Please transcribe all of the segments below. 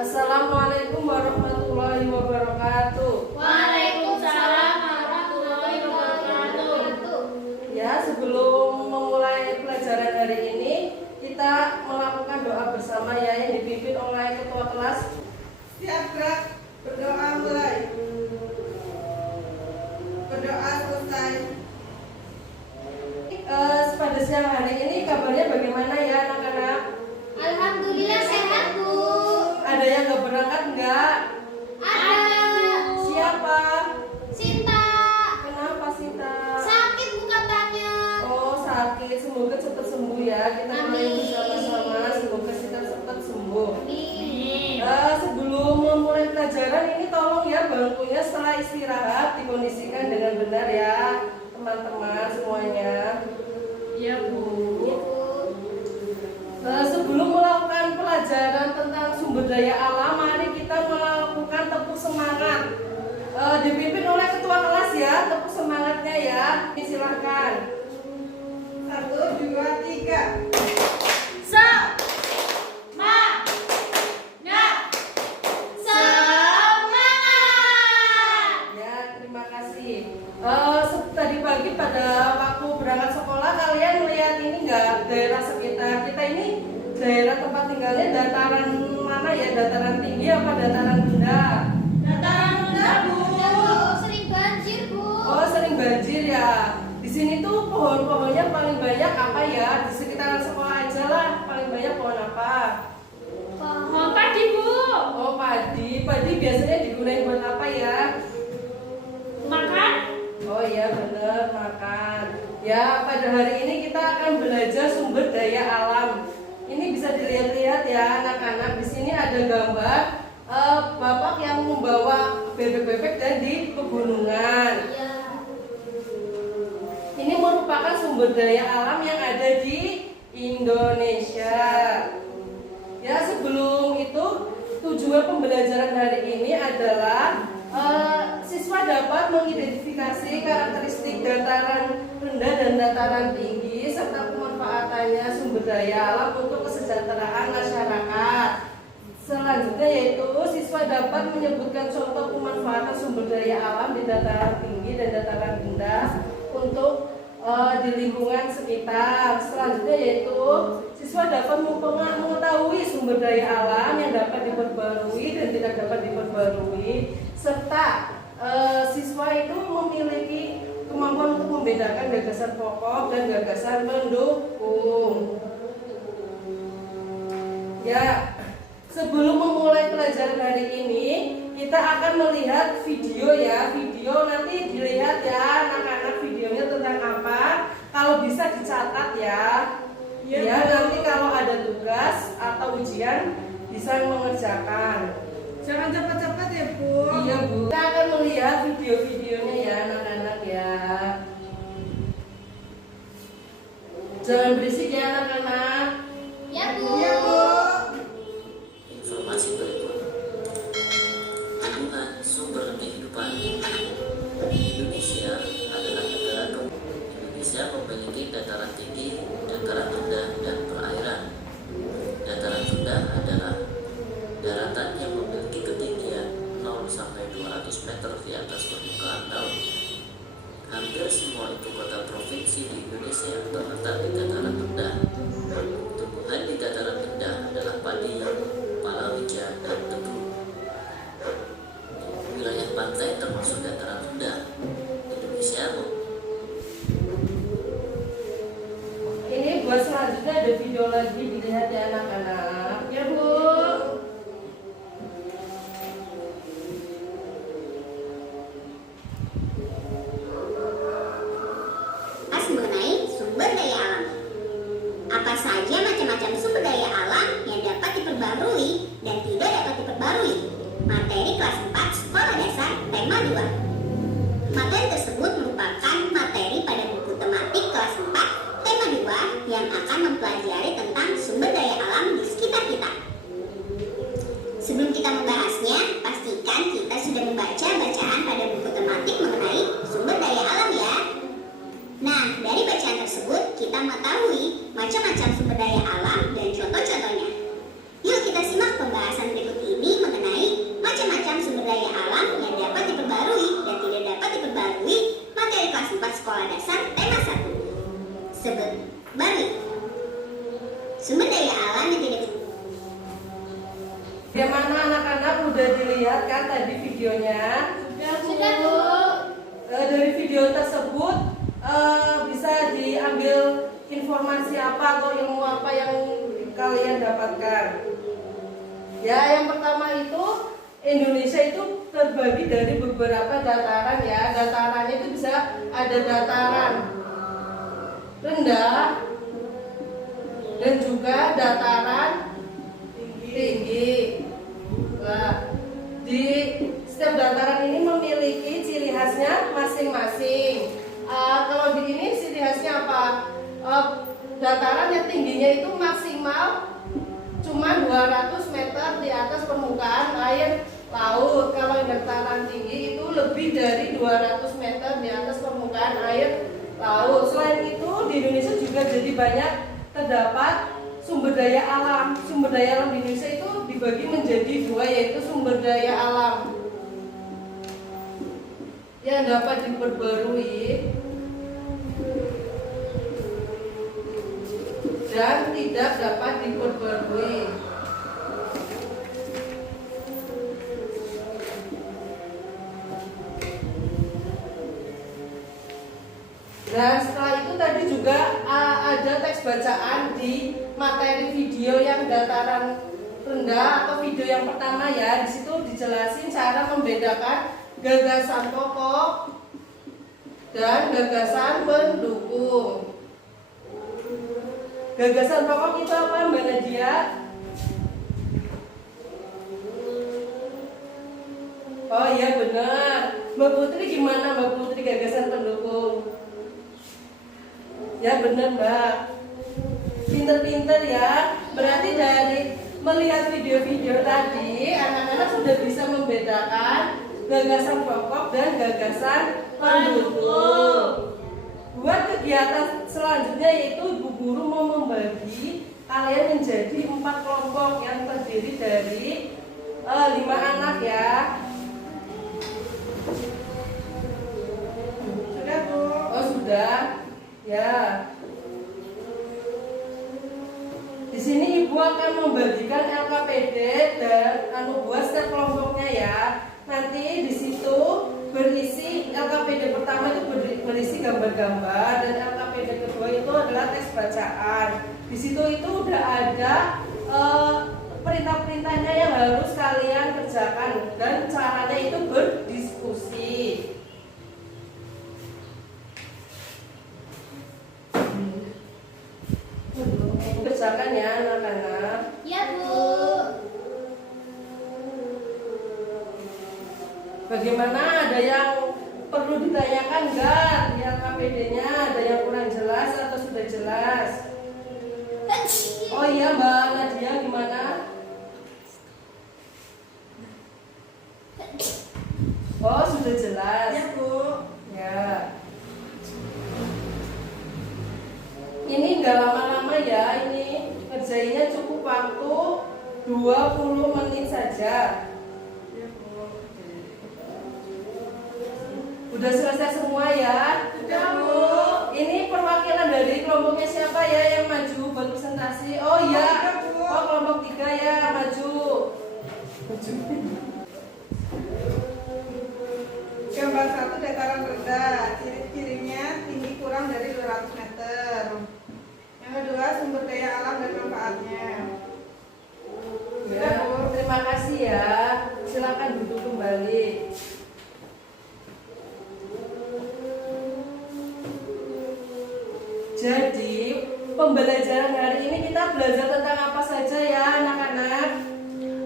Assalamualaikum warahmatullahi wabarakatuh. Waalaikumsalam warahmatullahi wabarakatuh. Ya, sebelum memulai pelajaran hari ini, kita melakukan doa bersama ya yang dipimpin oleh ketua kelas. Siap gerak, berdoa mulai. Berdoa selesai. Pada siang hari ini kabarnya bagaimana ya anak-anak? Alhamdulillah sehat, Bu. Ada yang nggak berangkat nggak? Ada. Siapa? Sinta. Kenapa Sinta? Sakit Bu katanya. Oh, sakit. Semoga cepat sembuh ya. Kita doain bersama-sama semoga Sinta cepat sembuh. Amin. Sebelum memulai pelajaran ini tolong ya bangkunya setelah istirahat dikondisikan dengan benar ya teman-teman semuanya. Iya, Bu. Sebelum melakukan pelajaran tentang sumber daya alam, mari kita melakukan tepuk semangat. Dipimpin oleh ketua kelas ya, tepuk semangatnya ya. Silahkan. 1, 2, 3. Ya, terima kasih. Tadi pagi pada waktu berangkat sekolah kalian melihat ini enggak daerah sekitar kita ini daerah tempat tinggalnya dataran mana ya? Dataran tinggi apa dataran rendah? Dataran rendah, Bu. Sering banjir, Bu. Oh, sering banjir ya. Di sini tuh pohon-pohonnya paling banyak apa ya? Di sekitaran sekolah aja lah. Paling banyak pohon apa? Pohon padi, Bu. Oh, padi. Padi biasanya digunakan buat apa ya? Makan. Oh iya bener, makan. Ya, pada hari ini kita akan belajar sumber daya alam. Ini bisa dilihat-lihat ya anak-anak. Di sini ada gambar bapak yang membawa bebek-bebek dan di pegunungan. Iya. Ini merupakan sumber daya alam yang ada di Indonesia. Ya, sebelum itu tujuan pembelajaran hari ini adalah siswa dapat mengidentifikasi karakteristik dataran rendah dan dataran tinggi serta pemanfaatannya sumber daya alam untuk kesejahteraan masyarakat. Selanjutnya yaitu siswa dapat menyebutkan contoh pemanfaatan sumber daya alam di dataran tinggi dan dataran rendah untuk di lingkungan sekitar. Selanjutnya yaitu siswa dapat mengetahui sumber daya alam yang dapat diperbarui dan tidak dapat diperbarui, serta siswa itu memiliki kemampuan untuk membedakan gagasan pokok dan gagasan pendukung. Ya, sebelum memulai pelajaran hari ini, kita akan melihat video ya. Video nanti dilihat ya anak-anak, videonya tentang apa. Kalau bisa dicatat ya. Ya, nanti kalau ada tugas atau ujian bisa mengerjakan. Jangan cepat-cepat ya, Bu. Iya, Bu. Kita akan melihat video-videonya ya anak-anak ya. Jangan berisik ya anak-anak. Ya, Bu. Iya, Bu. Informasi berikut. Tumbuhan sumber kehidupan. Indonesia adalah negara Indonesia memiliki dataran tinggi, dataran rendah, dan perairan. Dataran rendah adalah daratan yang memiliki ketinggian 0 sampai 200 meter di atas permukaan laut. Hampir semua ibu kota provinsi di Indonesia terletak di dataran rendah. Tumbuhan di dataran rendah adalah padi, palawija, dan tebu. Wilayah pantai termasuk dataran rendah. Indonesia Ini buat selanjutnya ada video lagi dilihat ya anak-anak. Ya, Bu. Bahas mengenai sumber daya alam. Apa saja macam-macam sumber daya alam yang dapat diperbarui dan tidak dapat diperbarui? Materi kelas 4 Sekolah Dasar tema 2. Materi tersebut merupakan materi pada buku tematik kelas 4 tema 2 yang akan mempelajari tentang sumber daya alam di sekitar kita. Sebelum kita membahasnya, pastikan kita sudah membaca bacaan pada buku tematik mengenai sumber daya alam ya. Nah, dari bacaan tersebut kita mengetahui macam-macam sumber daya alam dan contoh-contohnya. Yuk kita simak pembahasan berikut ini Bagaimana anak-anak udah dilihat kan tadi videonya? Sudah, Bu. Dari video tersebut bisa diambil informasi apa atau ilmu apa yang kalian dapatkan. Ya, yang pertama itu Indonesia itu terbagi dari beberapa dataran ya. Datarannya itu bisa ada dataran rendah dan juga dataran tinggi. Nah, di setiap dataran ini memiliki ciri khasnya masing-masing. Kalau di ini ciri khasnya apa? Dataran yang tingginya itu maksimal cuma 200 meter di atas permukaan air laut. Kalau dataran tinggi itu lebih dari 200 meter di atas permukaan air laut. Selain itu di Indonesia juga jadi banyak terdapat sumber daya alam. Sumber daya alam di Indonesia itu dibagi menjadi dua, yaitu sumber daya alam yang dapat diperbarui dan tidak dapat diperbarui. Dan setelah itu tadi juga ada teks bacaan di materi video yang dataran rendah atau video yang pertama ya. Di situ dijelasin cara membedakan gagasan pokok dan gagasan pendukung. Gagasan pokok itu apa, Mbak Nadia? Oh iya benar. Mbak Putri gimana Mbak Putri gagasan pendukung? Ya benar Mbak. Pinter-pinter ya. Berarti dari melihat video-video tadi anak-anak sudah bisa membedakan gagasan pokok dan gagasan pendukung. Buat kegiatan selanjutnya yaitu Ibu Guru mau membagi kalian menjadi 4 kelompok yang terdiri dari 5 anak ya. Sudah, Bu. Oh sudah. Ya. Di sini Ibu akan membagikan LKPD dan buat setiap kelompoknya ya. Nanti di situ berisi LKPD pertama itu berisi gambar-gambar dan LKPD kedua itu adalah teks bacaan. Di situ itu udah ada perintah-perintahnya yang harus kalian kerjakan dan caranya itu berdiskusi. Kerjakan ya anak-anak. Ya, Bu. Bagaimana, ada yang perlu ditanyakan enggak di LKPD-nya? Ada yang kurang jelas atau sudah jelas? Oh iya Mbak Nadia gimana? Oh sudah jelas. Ya, Bu. Ya. Ini enggak lama-lama ya, ini ngerjainnya cukup waktu 20 menit saja. Ya, Bu. Udah selesai semua ya? Sudah, Bu. Ini perwakilan dari kelompoknya siapa ya yang maju buat presentasi? Oh iya. Sudah, Bu. Oh kelompok 3 ya maju. Maju. Gambar 1 dataran rendah. Ciri-cirinya tinggi kurang dari 200 meter. Yang kedua sumber daya alam dan manfaatnya. Ya, terima kasih ya. Silakan duduk kembali. Jadi, pembelajaran hari ini kita belajar tentang apa saja ya anak-anak?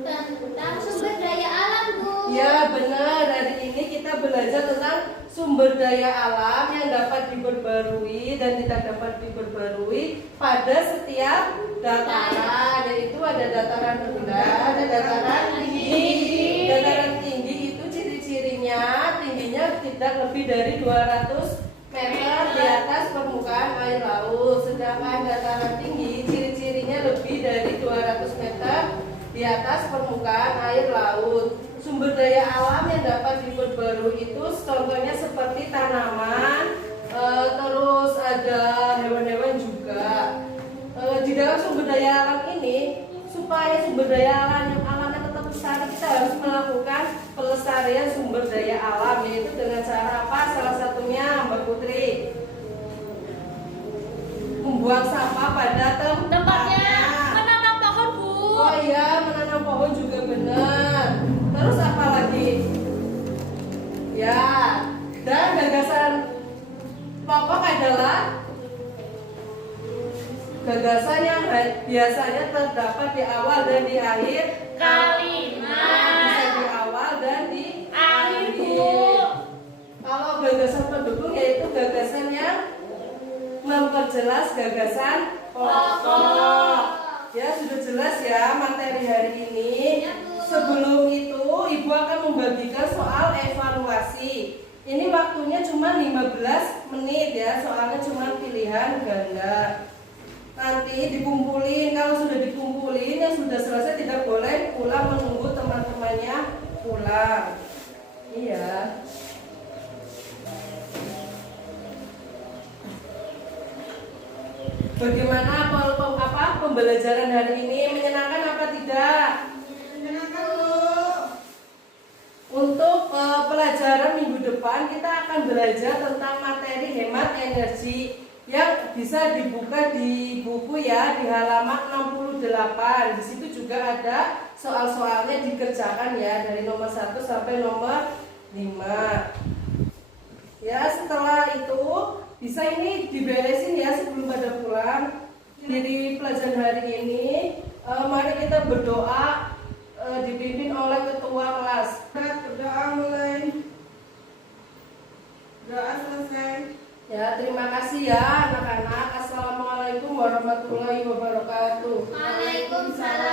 Tentang sumber daya alam, Bu. Ya benar, hari ini kita belajar tentang sumber daya alam yang dapat diperbarui dan tidak dapat diperbarui pada setiap dataran. Yaitu ada dataran rendah, ada dataran tinggi. Dataran tinggi itu ciri-cirinya tingginya tidak lebih dari 200 meter di atas permukaan air laut. Sedangkan dataran tinggi ciri-cirinya lebih dari 200 meter di atas permukaan air laut. Sumber daya alam yang dapat diperbarui itu contohnya seperti tanaman, terus ada hewan-hewan juga. Di dalam sumber daya alam ini, supaya sumber daya alamnya tetap kita harus melakukan pelestarian sumber daya alam, yaitu dengan cara apa? Salah satunya Mbak Putri, membuang sampah pada Tempatnya tempatnya. menanam pohon, Bu. Oh iya, menanam pohon juga benar. Terus apa lagi? Ya, dan gagasan pokok adalah gagasan yang biasanya terdapat di awal dan di akhir Kalimat. Bisa di awal dan di Akhir, Bu. Kalau gagasan pendukung yaitu gagasan yang memperjelas gagasan pokok. Ya, sudah jelas ya materi hari ini. Sebelum itu, Ibu akan membagikan soal evaluasi. Ini waktunya cuma 15 menit ya, soalnya cuma pilihan ganda. Nanti dikumpulin, kalau sudah dikumpulin yang sudah selesai tidak boleh pulang menunggu teman-temannya pulang. Iya. Bagaimana pembelajaran hari ini, menyenangkan apa tidak? Menyenangkan, Bu. Untuk pelajaran minggu depan kita akan belajar tentang materi hemat energi yang bisa dibuka di buku ya, di halaman 68. Di situ juga ada soal-soalnya dikerjakan ya, dari nomor 1 sampai nomor 5. Ya, setelah itu bisa ini diberesin ya sebelum pada pulang. Dari pelajaran hari ini, mari kita berdoa dipimpin oleh ketua kelas. Berdoa mulai. Doa selesai. Ya, terima kasih ya anak-anak. Assalamualaikum warahmatullahi wabarakatuh. Waalaikumsalam.